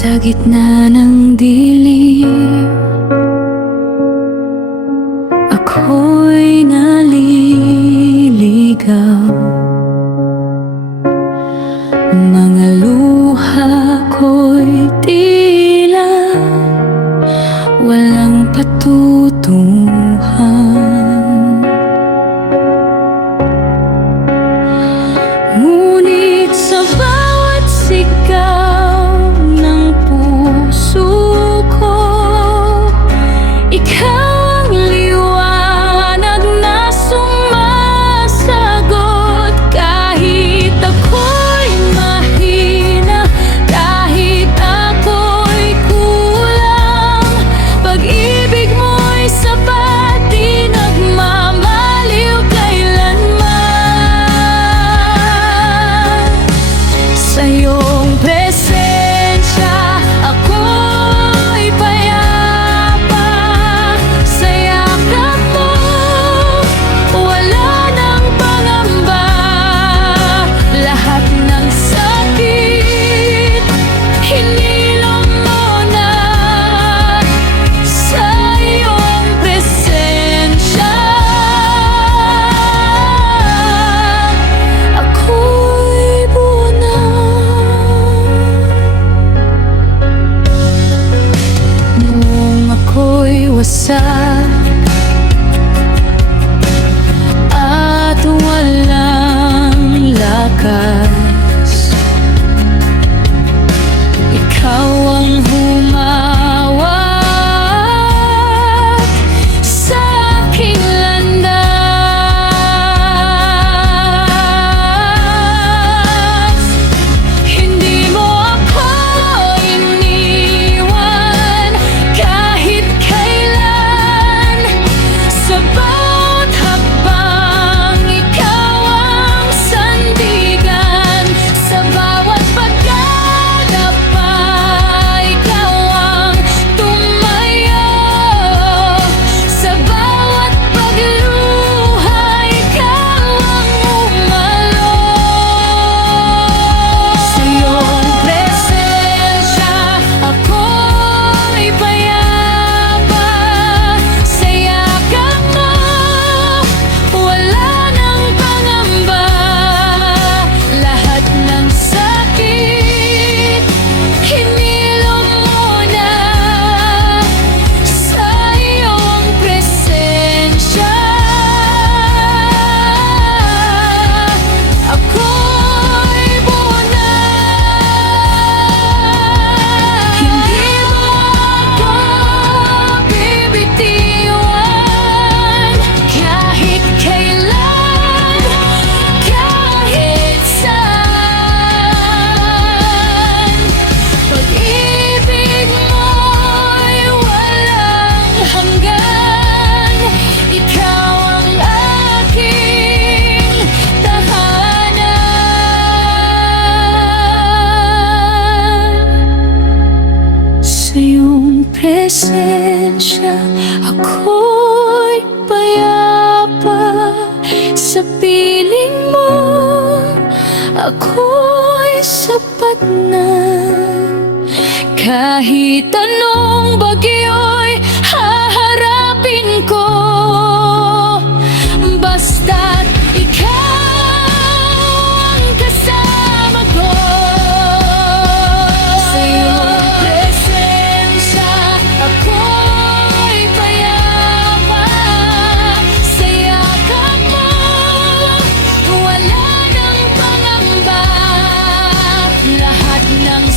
Sa gitna ng dilim, ako'y naliligaw. Mga luha ko'y tila walang patutunguhan. Ngunit sa bawat sigaw ng puso ko, ikaw ang liwanag na sumasagot. Kahit ako'y mahina, kahit ako'y kulang, pag-ibig mo'y sapat, di nagmamaliw kailanman. Sa iyong presensya, ako'y payapa. Sa yakap mo, wala nang pangamba. Lahat ng sakit, hinilom mo na. Sa iyong presensya, ako'y buo na. Noong ako'y wasak at walang lakas, ikaw ang humawak sa aking landas. Hindi mo ako iniwan kahit kailan. Sa bawat hakbang, ikaw ang sandigan. Sa bawat pagdadapa, ikaw ang tumayo. Sa bawat pagluha, ikaw ang umalog. Sa iyong presensya, ako'y payapa. Sa yakap mo, wala nang pangamba. Lahat ng sakit, hinilom mo na. Sa iyong presensya, ako'y buo na. Hindi mo ako bibitiwan kahit kailan, kahit saan. Pag-ibig mo'y walang hanggan. Ikaw ang aking tahanan. Sa iyong presensya, ako'y payapa. Sa piling mo, ako'y sapat na. Kahit anong bagyo'y haharapin ko, basta't ikaw ang kasama ko. Sa iyong presensya, ako'y payapa. Sa yakap mo, wala nang pangamba. Lahat ng